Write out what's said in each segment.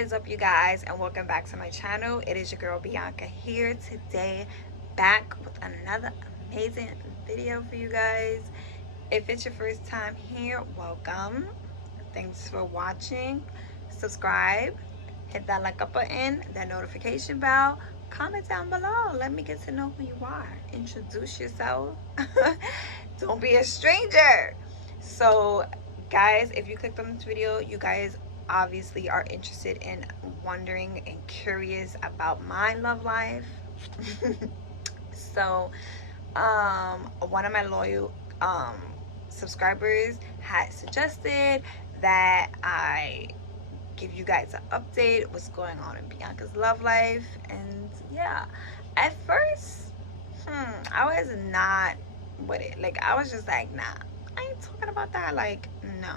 is up, you guys, and welcome back to my channel. It is your girl Bianca here today, back with another amazing video for you guys. If it's your first time here, welcome. Thanks for watching. Subscribe, hit that like up button, that notification bell, comment down below. Let me get to know who you are. Introduce yourself. Don't be a stranger. So guys, if you clicked on this video, you guys obviously are interested in wondering and curious about my love life. So one of my loyal subscribers had suggested that I give you guys an update what's going on in Bianca's love life. And yeah, at first I was not with it. Like, I was just like, nah, I ain't talking about that. Like, no,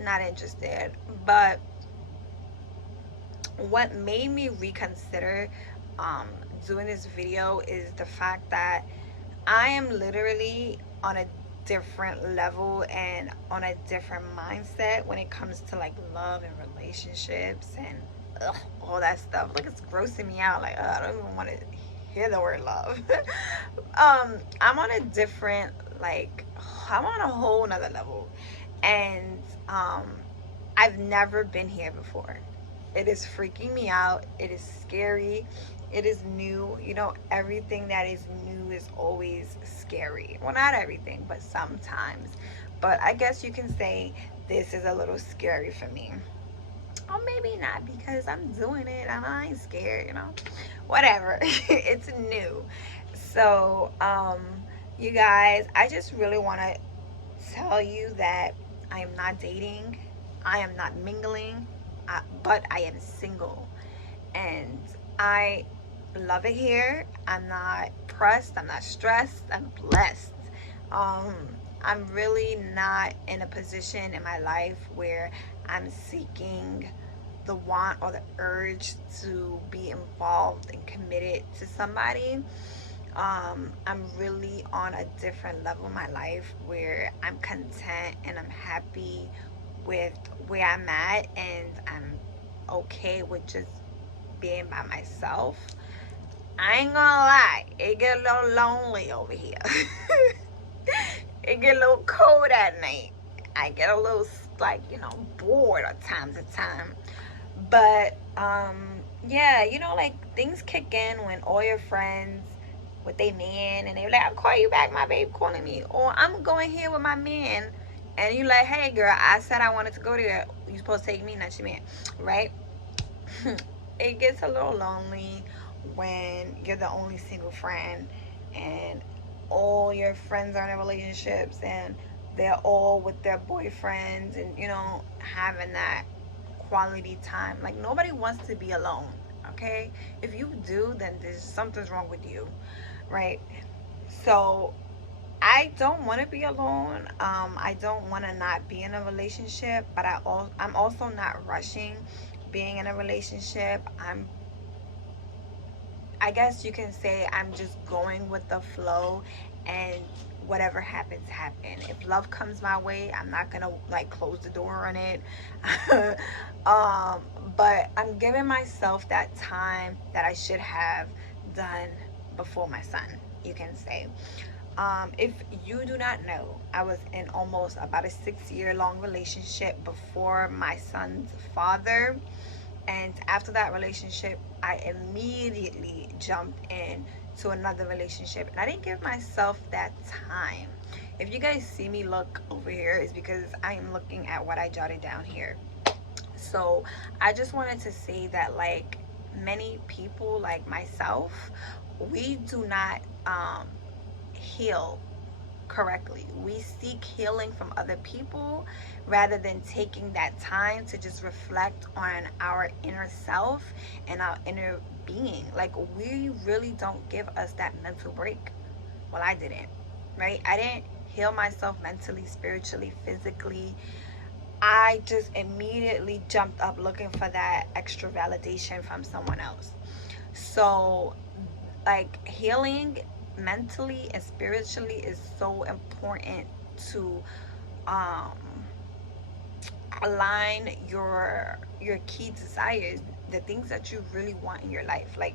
not interested. But what made me reconsider doing this video is the fact that I am literally on a different level and on a different mindset when it comes to like love and relationships and all that stuff. Like, it's grossing me out. Like, I don't even want to hear the word love. I'm on a different, like, I'm on a whole nother level, and I've never been here before. It is freaking me out. It is scary. It is new. You know, everything that is new is always scary. Well, not everything, but sometimes. But I guess you can say this is a little scary for me. Or maybe not, because I'm doing it and I ain't scared, you know. Whatever. It's new. So, you guys, I just really want to tell you that I am not dating. I am not mingling. But I am single. And I love it here. I'm not pressed. I'm not stressed. I'm blessed. I'm really not in a position in my life where I'm seeking the want or the urge to be involved and committed to somebody. I'm really on a different level in my life where I'm content and I'm happy with where I'm at, and I'm okay with just being by myself. I ain't gonna lie, it get a little lonely over here. It get a little cold at night. I get a little, like, you know, bored at time to time. But yeah, you know, like, things kick in when all your friends with their man, and they like, I'll call you back, my babe calling me, or I'm going here with my man, and you like, hey girl, I said I wanted to go there, you supposed to take me, not your man, right? It gets a little lonely when you're the only single friend and all your friends are in relationships and they're all with their boyfriends, and you know, having that quality time. Like, nobody wants to be alone, okay? If you do, then there's something's wrong with you, right? So I don't want to be alone. I don't want to not be in a relationship, but I'm also not rushing being in a relationship. I guess you can say I'm just going with the flow, and whatever happens, happen. If love comes my way, I'm not gonna like close the door on it. But I'm giving myself that time that I should have done before my son, you can say. If you do not know, I was in almost about a 6-year long relationship before my son's father. And after that relationship, I immediately jumped in to another relationship. And I didn't give myself that time. If you guys see me look over here, it's because I am looking at what I jotted down here. So I just wanted to say that, like, many people like myself, we do not heal correctly. We seek healing from other people rather than taking that time to just reflect on our inner self and our inner being. Like, we really don't give us that mental break. Well, I didn't, right? I didn't heal myself mentally, spiritually, physically. I just immediately jumped up looking for that extra validation from someone else. So, like, healing mentally and spiritually is so important to align your key desires, the things that you really want in your life. Like,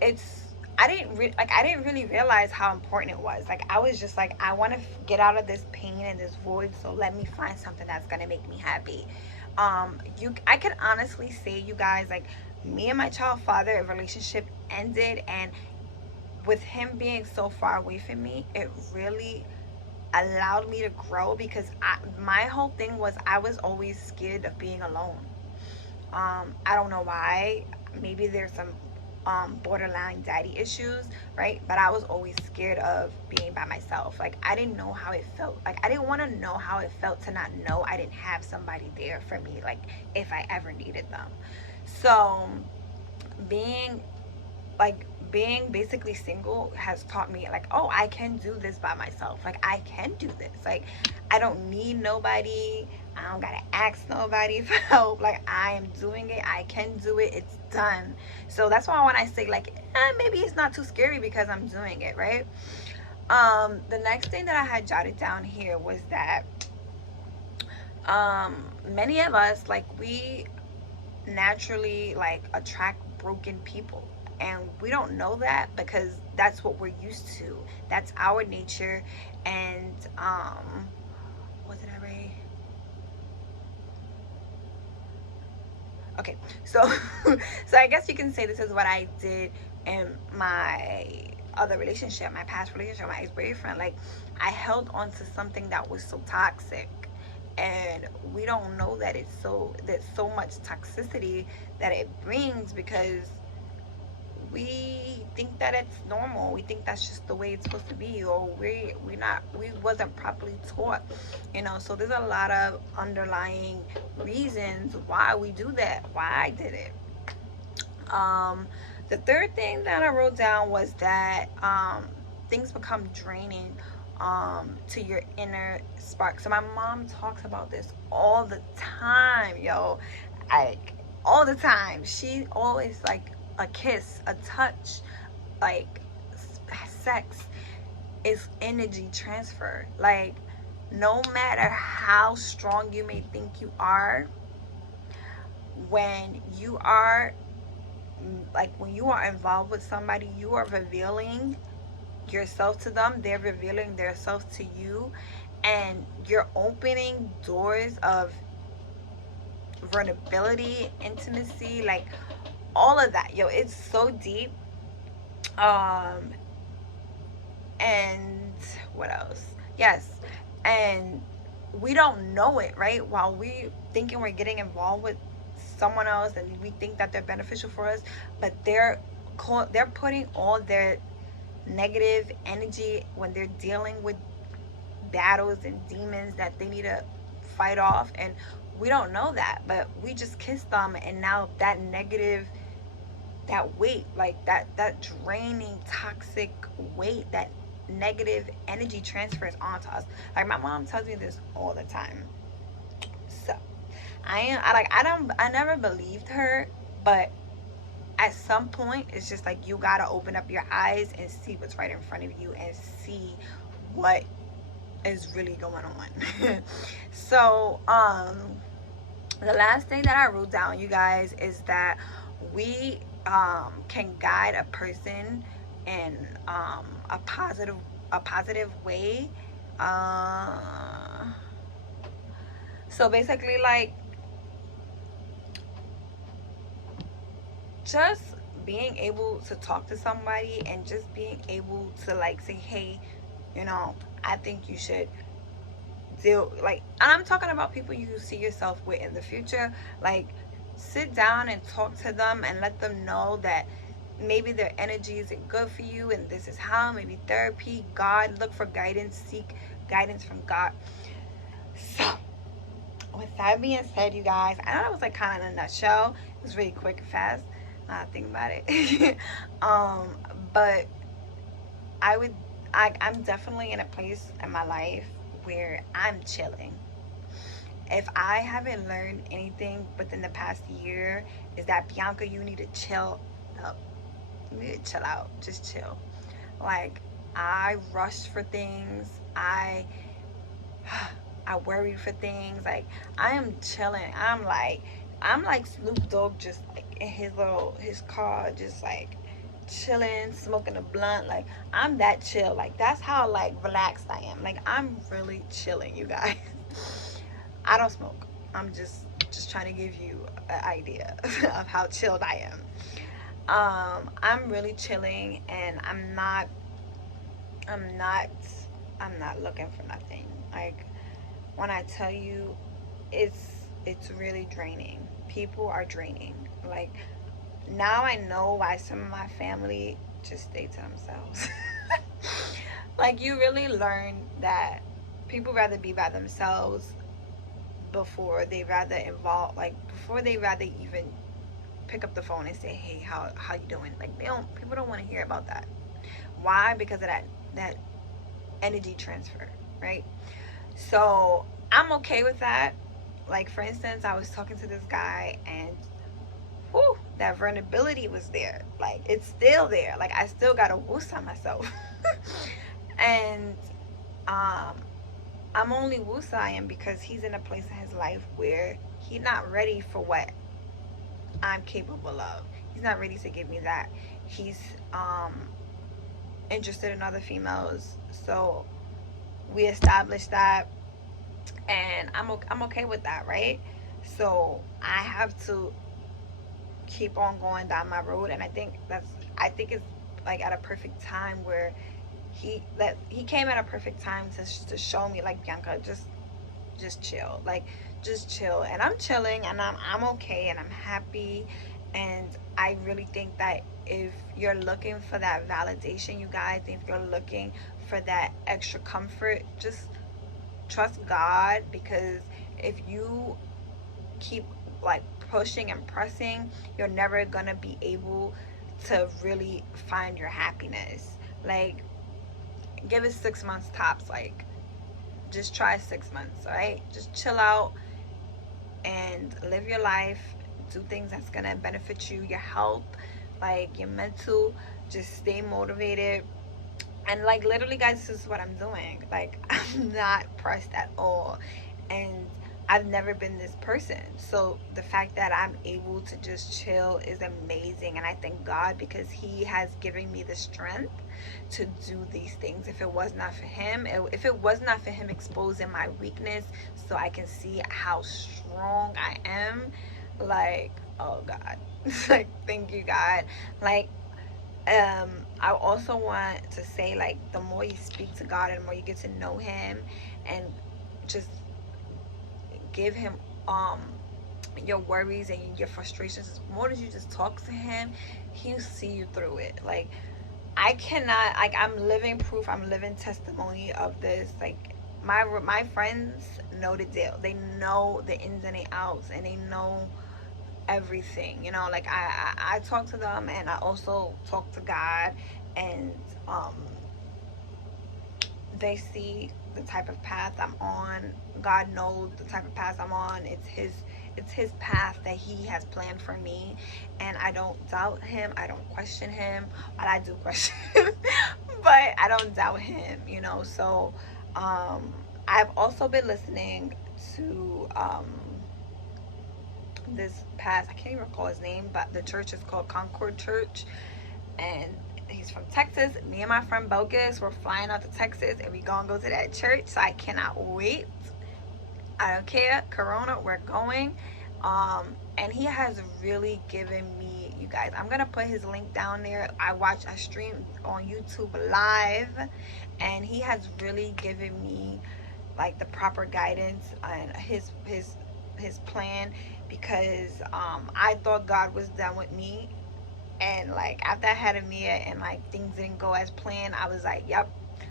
it's I didn't really realize how important it was. Like, I was just like, I want to get out of this pain and this void, so let me find something that's gonna make me happy. You I can honestly say, you guys, like, me and my child father, a relationship ended, and with him being so far away from me, it really allowed me to grow, because my whole thing was I was always scared of being alone. I don't know why. Maybe there's some borderline daddy issues, right? But I was always scared of being by myself. Like, I didn't know how it felt. Like, I didn't want to know how it felt to not know I didn't have somebody there for me, like, if I ever needed them. So being being basically single has taught me, like, oh, I can do this by myself. Like, I can do this. Like, I don't need nobody. I don't gotta ask nobody for help. Like, I am doing it. I can do it. It's done. So that's why when I say, like, maybe it's not too scary because I'm doing it, right? The next thing that I had jotted down here was that many of us, like, we naturally, like, attract broken people, and we don't know that because that's what we're used to. That's our nature. And what did I write? Okay, so so I guess you can say this is what I did in my other relationship, my past relationship, my ex-boyfriend. Like, I held on to something that was so toxic, and we don't know that there's so much toxicity that it brings, because we think that it's normal. We think that's just the way it's supposed to be, or we wasn't properly taught, So there's a lot of underlying reasons why we do that, why I did it. The third thing that I wrote down was that things become draining to your inner spark. So my mom talks about this all the time, yo. Like, all the time. She always, like, a kiss, a touch, like, sex is energy transfer. Like, no matter how strong you may think you are, when you are when you are involved with somebody, you are revealing yourself to them, they're revealing themselves to you, and you're opening doors of vulnerability, intimacy, like, all of that. Yo, it's so deep. um and what else? Yes. And we don't know it, right? While we thinking we're getting involved with someone else, and we think that they're beneficial for us, but they're putting all their negative energy when they're dealing with battles and demons that they need to fight off. And we don't know that, but we just kissed them, and now that negative, that weight, like, that draining toxic weight, that negative energy transfers onto us. Like, my mom tells me this all the time. So I never believed her, but at some point it's just like, you gotta open up your eyes and see what's right in front of you, and see what is really going on. So the last thing that I wrote down, you guys, is that we can guide a person in a positive way. So basically, like, just being able to talk to somebody, and just being able to, like, say, hey, I think you should deal, like, and I'm talking about people you see yourself with in the future. Like, sit down and talk to them, and let them know that maybe their energy isn't good for you, and this is how. Maybe therapy, God, look for guidance, seek guidance from God. So with that being said, you guys, I know that was, like, kind of in a nutshell. It was really quick and fast, now I think about it. But I'm definitely in a place in my life where I'm chilling. If I haven't learned anything within the past year, is that, Bianca, you need to chill up. You need to chill out. Just chill. Like, I rushed for things. I worry for things. Like, I am chilling. I'm like Snoop Dogg, just like in his car, just like chilling, smoking a blunt. Like, I'm that chill. Like, that's how like relaxed I am. Like, I'm really chilling, you guys. I don't smoke. I'm just trying to give you an idea of how chilled I am. I'm really chilling, and I'm not I'm not looking for nothing. Like, when I tell you, it's really draining. People are draining. Like, now I know why some of my family just stay to themselves. Like, you really learn that people rather be by themselves before they rather involve, like, before they rather even pick up the phone and say, hey, how you doing? Like, people don't want to hear about that. Why? Because of that energy transfer, right? So I'm okay with that. Like, for instance, I was talking to this guy, and whew, that vulnerability was there. Like, it's still there. Like, I still gotta woosah myself. And um I'm only woosahing because he's in a place in his life where he's not ready for what I'm capable of. He's not ready to give me that. He's um interested in other females. So we established that, and I'm okay with that, right? So I have to keep on going down my road, and I think it's like at a perfect time where he came at a perfect time to show me, like, Bianca, just chill, like, just chill. And I'm chilling, and I'm okay, and I'm happy. And I really think that if you're looking for that validation, you guys, if you're looking for that extra comfort, just trust God. Because if you keep like pushing and pressing, you're never gonna be able to really find your happiness. Like, give it 6 months tops. Like, just try 6 months, all right? Just chill out and live your life. Do things that's gonna benefit you, your health, like your mental. Just stay motivated. And, like, literally, guys, this is what I'm doing. Like, I'm not pressed at all. And I've never been this person. So the fact that I'm able to just chill is amazing. And I thank God, because he has given me the strength to do these things. If it was not for him, if it was not for him exposing my weakness so I can see how strong I am, like, oh God. Like, thank you, God. Like, I also want to say, like, the more you speak to God and the more you get to know him, and just give him your worries and your frustrations, the more that you just talk to him, he'll see you through it. Like, I cannot, like, I'm living proof, I'm living testimony of this. Like, my friends know the deal. They know the ins and the outs, and they know everything. Like, I talk to them, and I also talk to God. And um they see the type of path I'm on. God knows the type of path I'm on. It's his path that he has planned for me, and I don't doubt him. I don't question him. Well, I do question him, but I don't doubt him. So I've also been listening to this past, I can't even recall his name, but the church is called Concord Church, and he's from Texas. Me and my friend Bogus, we're flying out to Texas, and we gonna go to that church. So I cannot wait. I don't care, Corona, we're going. And he has really given me, you guys, I'm gonna put his link down there. I stream on YouTube live, and he has really given me, like, the proper guidance and his plan. Because I thought God was done with me, and, like, after I had Amir and, like, things didn't go as planned, I was like, yep,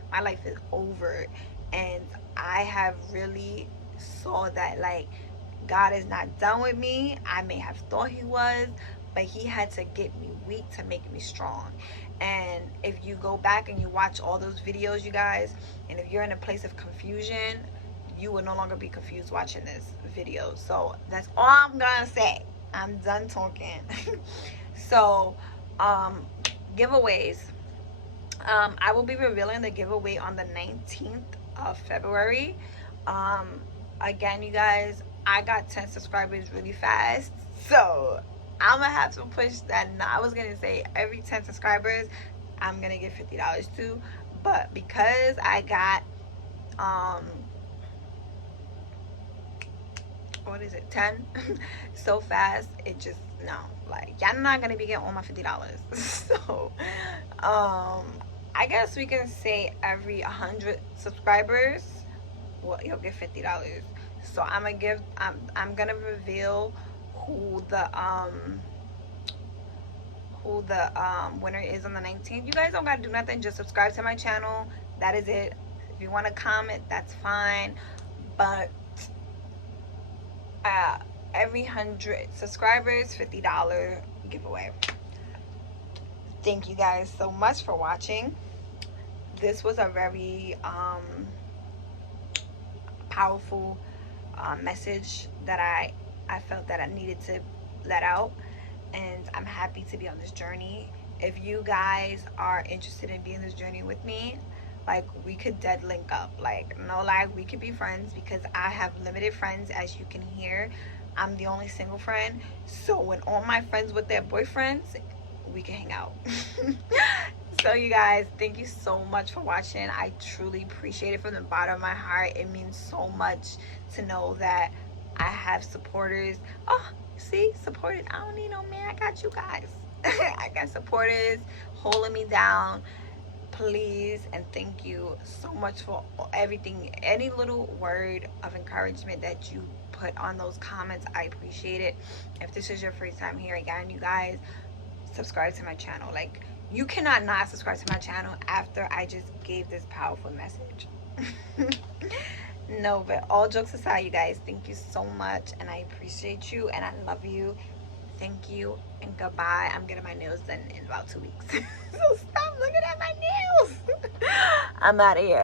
my life is over. And I have really saw that, like, God is not done with me. I may have thought he was, but he had to get me weak to make me strong. And if you go back and you watch all those videos, you guys, and if you're in a place of confusion, you will no longer be confused watching this video. So that's all I'm gonna say. I'm done talking. So, giveaways. I will be revealing the giveaway on the 19th of February. Um, Again, you guys, I got 10 subscribers really fast, so I'm gonna have to push that. Now, I was gonna say every 10 subscribers, I'm gonna get $50 too, but because I got what is it, 10 so fast, it just, no, like, y'all not gonna be getting all my $50. So I guess we can say every 100 subscribers, well, you'll get $50. So I'm gonna reveal who the winner is on the 19th. You guys don't gotta do nothing, just subscribe to my channel. That is it. If you want to comment, that's fine, but uh, every 100 subscribers, $50 giveaway. Thank you guys so much for watching. This was a very powerful message that I felt that I needed to let out, and I'm happy to be on this journey. If you guys are interested in being this journey with me, like, we could dead link up, like, no lie, we could be friends, because I have limited friends, as you can hear. I'm the only single friend, so when all my friends with their boyfriends, we can hang out. So you guys, thank you so much for watching. I truly appreciate it from the bottom of my heart. It means so much to know that I have supporters. Oh, see, supported. I don't need no man, I got you guys. I got supporters holding me down. Please and thank you so much for everything. Any little word of encouragement that you put on those comments, I appreciate it. If this is your first time here, again, you guys, subscribe to my channel. Like, you cannot not subscribe to my channel after I just gave this powerful message. No, but all jokes aside, you guys, thank you so much, and I appreciate you, and I love you. Thank you, and goodbye. I'm getting my nails done in about 2 weeks. So stop looking at my nails. I'm out of here.